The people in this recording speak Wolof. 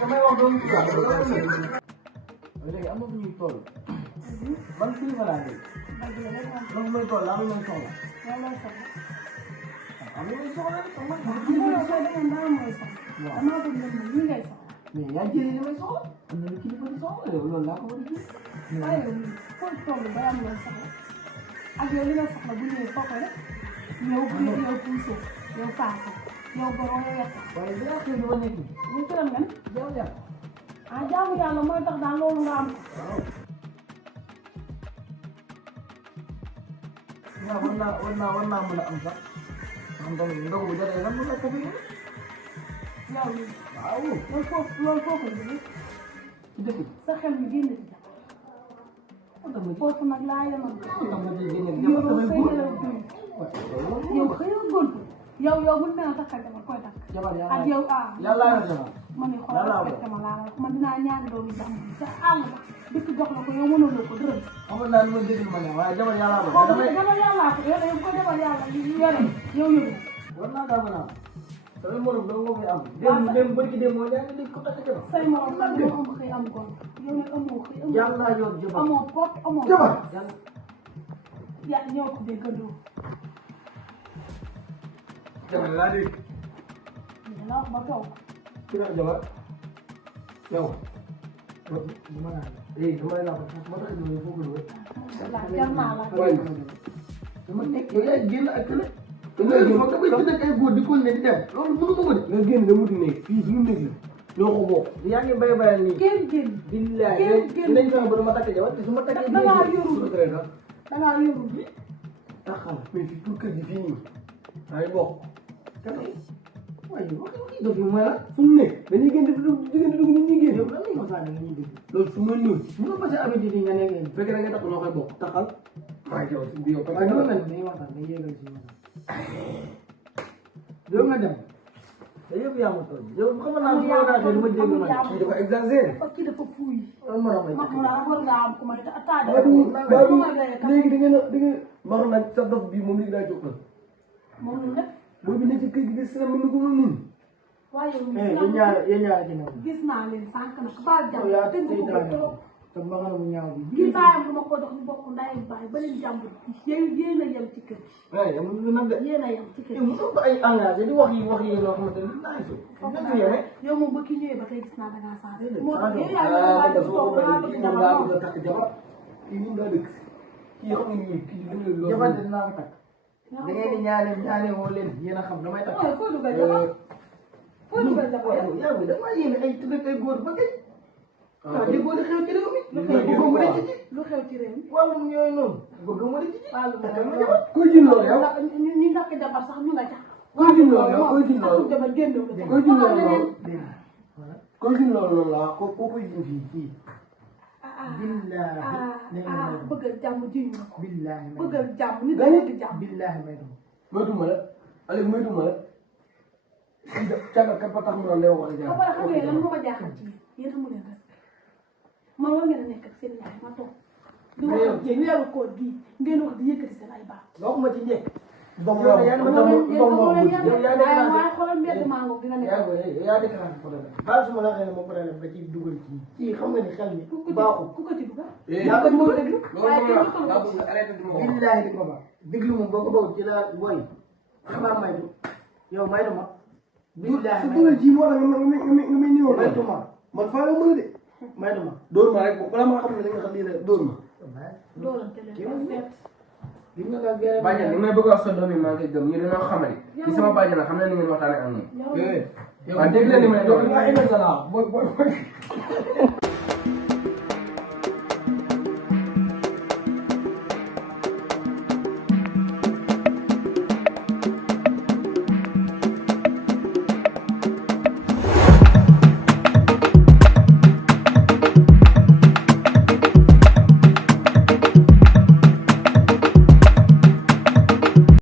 damay wax doomu si waaw léegi am na fu ñuy toll man fii nga laa dégg donc may toll am na soxla am na soxla mais yaa jëlee li may soxla am na lu kilifa di soxla loolu laa ko war a gis ak yow li nga soxla bu ñëwee foo ko def yow puuso yow paase yow borom yow yàq waaye dinaa xëy dama nekk lu tëral nga ne jaamu yàlla ah jaamu yàlla mooy tax daal loolu nga am waaw war naa mën a am sax xam nga ndogu bu jotee sax mën na ko fi yow waaw loolu foo ko jëlee ci dëkk sa xel mi génn ci foofu nag laa yemal yow xëyoo góor yow bu mel takkal jabar koy takk ak yow yàlla yor jabar ma ne xool respecté ma laa man dinaa ñaari doomu jàmm ca àll ba dëkk jox la ko yow mënuloo ko dërëm xamal naa ni ma dégg ma ne waaye jabar yàlla ko jabar yàllaa ko yow ko jabar yàlla yore yow yëgu war naa kaa mën a am sama morom doo nga koy am dem bërki dem moo ñaa ngi ko takk jabar say morom nag moo am xëy am goon yow ne amoo xëy amoo yàlla yor jabar amoo pot amoo jabar ya ñoo ko déggandoo jabar laa dégg dina wax ba toog ki la jabar yow dama naa dama laa ko ma tax ñu foofu lu jar naa la dama nekk yow yaay génn ak kële loolu moom damay gis ay góor di ko ne di dem loolu mënu ma ko de nga génn dama di nekk fii suñu nekk la ñoo ko bokk yaa ngi bay bayal nii génn génn billahi dinañ fexe ba dama takk jabar te su ma takkee dangaa yoru bi taxal mais fii pour kër gi fii nii ay bokk kan waaye waxi dof yi mooy la fu mu nekk dañuy génn def diggante dugg nit ñi génn yow lan lañ ma saane la ñuy dégg loolu su ma ñëw mu nga passé amati di nga nekk fekk da nga takk ñoo koy bokk taxal waaye yow si yow parce que dama mel day waxtaan day yéegal si yow nga dem te yëpp yaa ma toll yow xam naa su ma naatee dama dégg ma kii dafa exagéré kii dafa fuuy war ngaa am ku may taade léegi di nga wax nag sa dof bi moom léegi daa jóg na moom lu def boobu nekk ci kër gi gis na mën na ko nun waaye yéen ñaar ci naw gis naa leen sànq nag baal jàmm dégg ko trop te mbaxana bu ñaaw bi kii bàyyam bu ma ko dox ñu bokk ndayam bàyyi ba leen jàmbur yéen a yem ci kër waaye amul nag de yéen a yem ci kër mu ba ay engagé di wax yi loo xamante ne naa yow moom ba ki ñëwee ba tey gis naa da ngaa changé moo tax yow kii moom daa bëgg a takk jabar kii ñun daa dëkk kii xam nga ni kii jabar dinaa ko takk da ngeen di ñaane woo leen yéen a xam damay takk foo dugal jabar foo dugal jabar yaa ngi dama yéene ay tudd ay góor ba kay waaw di góor xew ci réew mi lu xew ci réew mi wàllum yooyu noonu bëgg mu di ci koy jin loolu yow ñu nakk jabar sax ñu nga ca koy jin loolu yow koy jin loolu jabar génn koy jin loolu la ko koy jin fii fii bëggal jàmm jiñ na ko billahi bëggal jàmm nit di jàmm billahi may duma la Aliou may duma la caga kat ba tax mu doon lay wax ba pare xam nga lan moo ma jaaxal ci yéen amu leen respect man war ngeen a nekk ak seen yaay ma toog di wax ak yéen weeru koor gii ngeen wax di yëkkati seen ay baat waxuma ci njëkk waaye xoolal mbedd mango dina nekk yaa déclenché problème baal su ma la xëy na moom problème nga ci dugal kii xam nga ni xel mi baaxul ku ko ci dugal yaa ko moo déglu waaye kenn ko billahi di ko ba déglu moom boo ko boobu ci la booy xamaa may du yow may du ma billahi su dugal ji moo tax nga may niwoo may du ma man faa la mën a de may du ma dóor ma rek bala ma xam ne da nga xam lii la dóor ma doolante leen bàjjan li may bëgg a wax sa doom yi maa ngi koy gëm ñu dañoo xamali ci sama bàjjan la xam na ni ngeen waxtaanee ak moom. yow waaw dégg leen li may wax.